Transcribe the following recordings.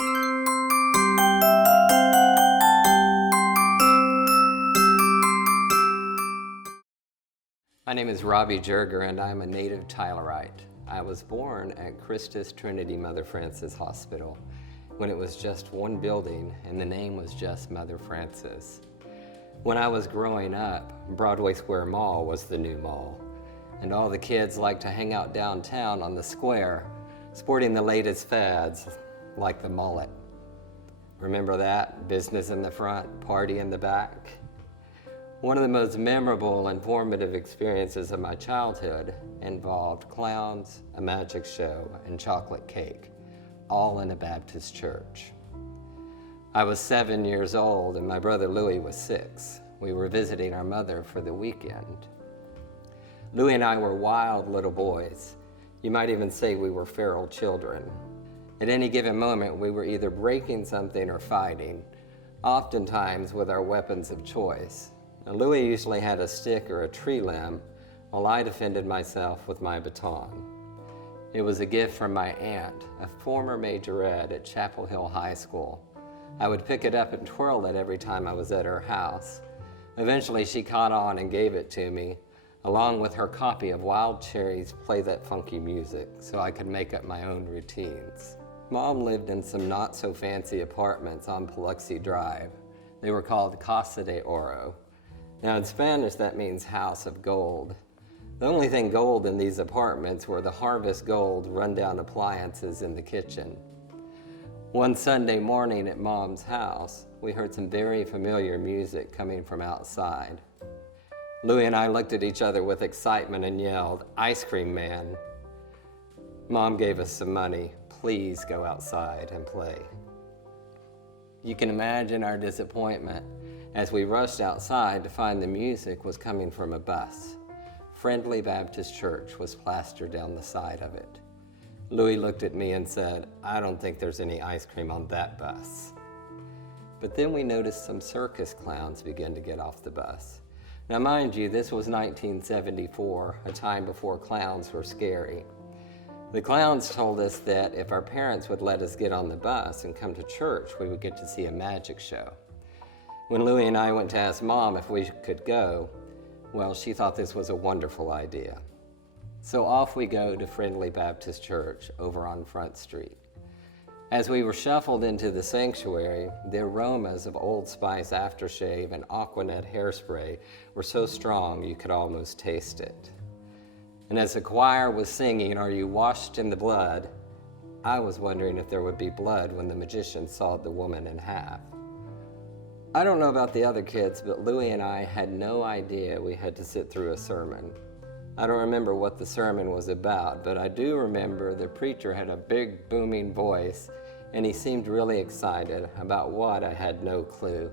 My name is Robby Jerger, and I'm a native Tylerite. I was born at Christus Trinity Mother Frances Hospital when it was just one building and the name was just Mother Frances. When I was growing up, Broadway Square Mall was the new mall, and all the kids liked to hang out downtown on the square, sporting the latest fads like the mullet. Remember that? Business in the front, party in the back. One of the most memorable and formative experiences of my childhood involved clowns, a magic show, and chocolate cake, all in a Baptist church. I was 7 years old and my brother Louis was 6. We were visiting our mother for the weekend. Louis and I were wild little boys. You might even say we were feral children. At any given moment, we were either breaking something or fighting, oftentimes with our weapons of choice. Now, Louis usually had a stick or a tree limb, while I defended myself with my baton. It was a gift from my aunt, a former majorette at Chapel Hill High School. I would pick it up and twirl it every time I was at her house. Eventually, she caught on and gave it to me, along with her copy of Wild Cherry's Play That Funky Music, so I could make up my own routines. Mom lived in some not-so-fancy apartments on Biloxi Drive. They were called Casa de Oro. Now in Spanish, that means house of gold. The only thing gold in these apartments were the harvest gold rundown appliances in the kitchen. One Sunday morning at Mom's house, we heard some very familiar music coming from outside. Louis and I looked at each other with excitement and yelled, "Ice cream man." Mom gave us some money. Please go outside and play. You can imagine our disappointment as we rushed outside to find the music was coming from a bus. Friendly Baptist Church was plastered down the side of it. Louis looked at me and said, "I don't think there's any ice cream on that bus." But then we noticed some circus clowns begin to get off the bus. Now mind you, this was 1974, a time before clowns were scary. The clowns told us that if our parents would let us get on the bus and come to church, we would get to see a magic show. When Louis and I went to ask Mom if we could go, well, she thought this was a wonderful idea. So off we go to Friendly Baptist Church over on Front Street. As we were shuffled into the sanctuary, the aromas of Old Spice aftershave and Aquanet hairspray were so strong you could almost taste it. And as the choir was singing, "Are you washed in the blood?" I was wondering if there would be blood when the magician sawed the woman in half. I don't know about the other kids, but Louis and I had no idea we had to sit through a sermon. I don't remember what the sermon was about, but I do remember the preacher had a big booming voice and he seemed really excited. About what, I had no clue.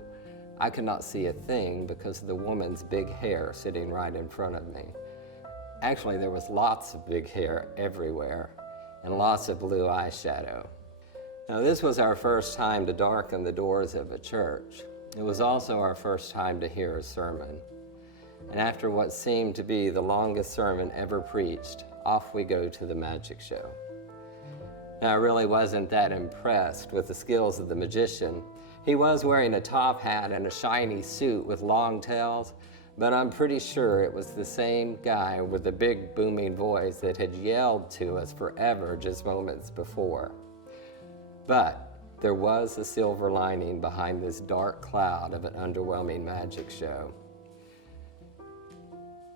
I could not see a thing because of the woman's big hair sitting right in front of me. Actually, there was lots of big hair everywhere and lots of blue eyeshadow. Now, this was our first time to darken the doors of a church. It was also our first time to hear a sermon. And after what seemed to be the longest sermon ever preached, off we go to the magic show. Now, I really wasn't that impressed with the skills of the magician. He was wearing a top hat and a shiny suit with long tails, but I'm pretty sure it was the same guy with the big booming voice that had yelled to us forever just moments before. But there was a silver lining behind this dark cloud of an underwhelming magic show.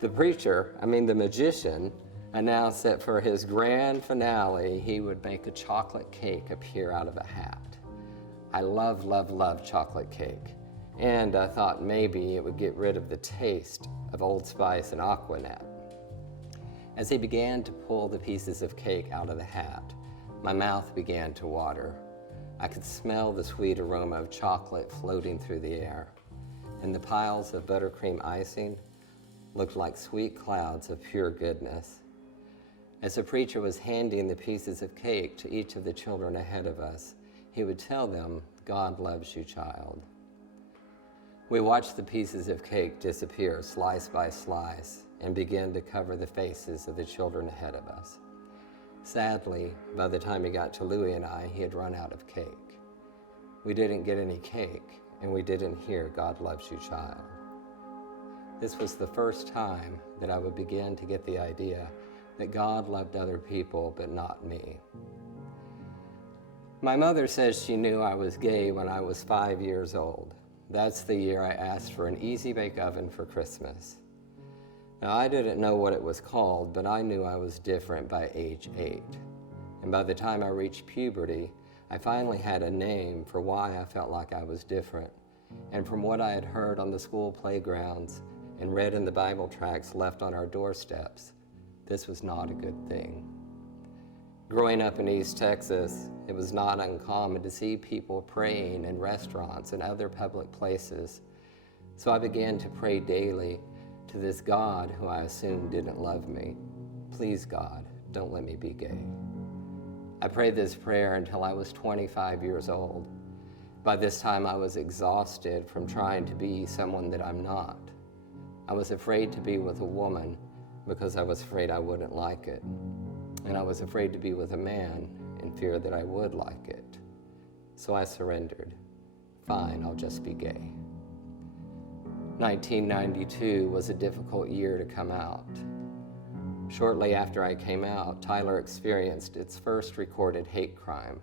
The magician, announced that for his grand finale, he would make a chocolate cake appear out of a hat. I love, love, love chocolate cake. And I thought maybe it would get rid of the taste of Old Spice and Aquanet. As he began to pull the pieces of cake out of the hat, my mouth began to water. I could smell the sweet aroma of chocolate floating through the air, and the piles of buttercream icing looked like sweet clouds of pure goodness. As the preacher was handing the pieces of cake to each of the children ahead of us, he would tell them, "God loves you, child." We watched the pieces of cake disappear slice by slice and begin to cover the faces of the children ahead of us. Sadly, by the time he got to Louis and I, he had run out of cake. We didn't get any cake, and we didn't hear God loves you, child. This was the first time that I would begin to get the idea that God loved other people, but not me. My mother says she knew I was gay when I was 5 years old. That's the year I asked for an easy bake oven for Christmas. Now, I didn't know what it was called, but I knew I was different by age 8. And by the time I reached puberty, I finally had a name for why I felt like I was different. And from what I had heard on the school playgrounds and read in the Bible tracts left on our doorsteps, this was not a good thing. Growing up in East Texas, it was not uncommon to see people praying in restaurants and other public places. So I began to pray daily to this God who I assumed didn't love me. Please, God, don't let me be gay. I prayed this prayer until I was 25 years old. By this time, I was exhausted from trying to be someone that I'm not. I was afraid to be with a woman because I was afraid I wouldn't like it. And I was afraid to be with a man in fear that I would like it. So I surrendered. Fine, I'll just be gay. 1992 was a difficult year to come out. Shortly after I came out, Tyler experienced its first recorded hate crime.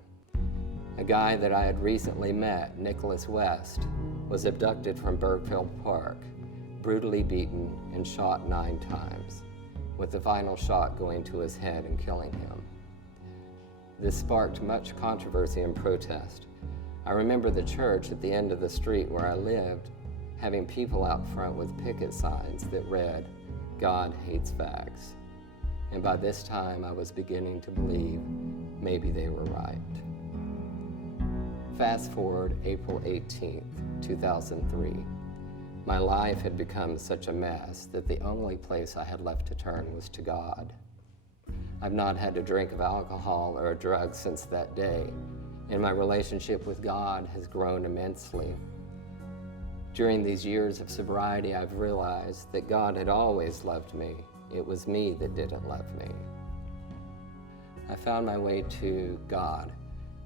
A guy that I had recently met, Nicholas West, was abducted from Bergfield Park, brutally beaten and shot 9 times, with the final shot going to his head and killing him. This sparked much controversy and protest. I remember the church at the end of the street where I lived having people out front with picket signs that read, "God hates fags." And by this time, I was beginning to believe maybe they were right. Fast forward April 18th, 2003. My life had become such a mess that the only place I had left to turn was to God. I've not had a drink of alcohol or a drug since that day, and my relationship with God has grown immensely. During these years of sobriety, I've realized that God had always loved me. It was me that didn't love me. I found my way to God,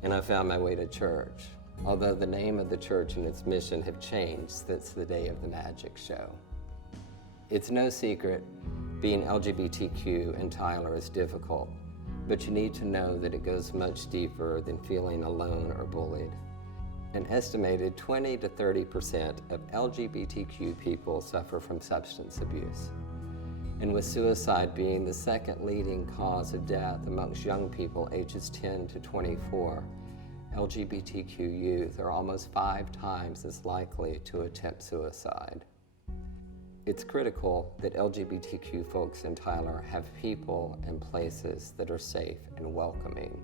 and I found my way to church, although the name of the church and its mission have changed since the day of the magic show. It's no secret being LGBTQ in Tyler is difficult, but you need to know that it goes much deeper than feeling alone or bullied. An estimated 20 to 30% of LGBTQ people suffer from substance abuse. And with suicide being the second leading cause of death amongst young people ages 10 to 24, LGBTQ youth are almost 5 times as likely to attempt suicide. It's critical that LGBTQ folks in Tyler have people and places that are safe and welcoming,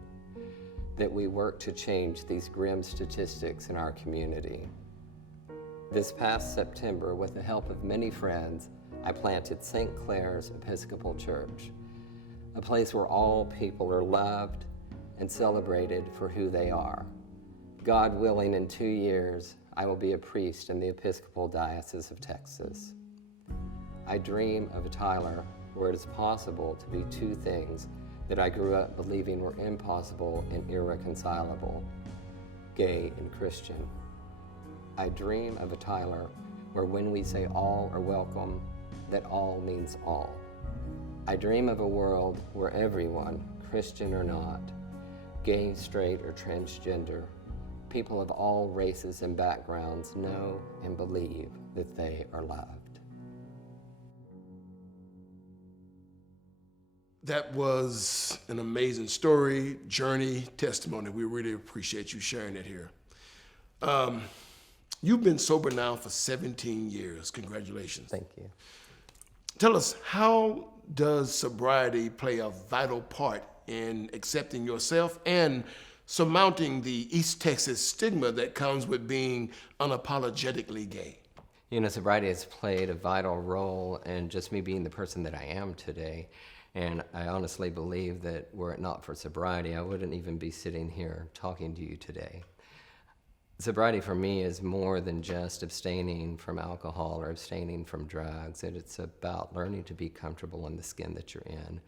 that we work to change these grim statistics in our community. This past September, with the help of many friends, I planted St. Clair's Episcopal Church, a place where all people are loved and celebrated for who they are. God willing, in 2 years, I will be a priest in the Episcopal Diocese of Texas. I dream of a Tyler where it is possible to be 2 things that I grew up believing were impossible and irreconcilable: gay and Christian. I dream of a Tyler where when we say all are welcome, that all means all. I dream of a world where everyone, Christian or not, gay, straight, or transgender, people of all races and backgrounds know and believe that they are loved. That was an amazing story, journey, testimony. We really appreciate you sharing it here. You've been sober now for 17 years. Congratulations. Thank you. Tell us, how does sobriety play a vital part in accepting yourself and surmounting the East Texas stigma that comes with being unapologetically gay? You know, sobriety has played a vital role in just me being the person that I am today. And I honestly believe that were it not for sobriety, I wouldn't even be sitting here talking to you today. Sobriety for me is more than just abstaining from alcohol or abstaining from drugs. It's about learning to be comfortable in the skin that you're in.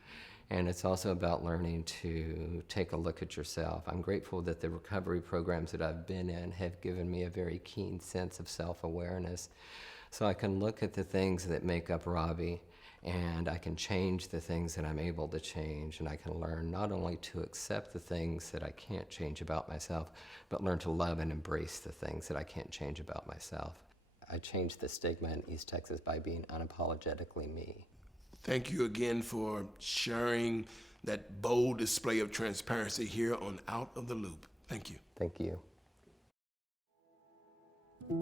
And it's also about learning to take a look at yourself. I'm grateful that the recovery programs that I've been in have given me a very keen sense of self-awareness. So I can look at the things that make up Robby, and I can change the things that I'm able to change, and I can learn not only to accept the things that I can't change about myself, but learn to love and embrace the things that I can't change about myself. I changed the stigma in East Texas by being unapologetically me. Thank you again for sharing that bold display of transparency here on Out of the Loop. Thank you. Thank you.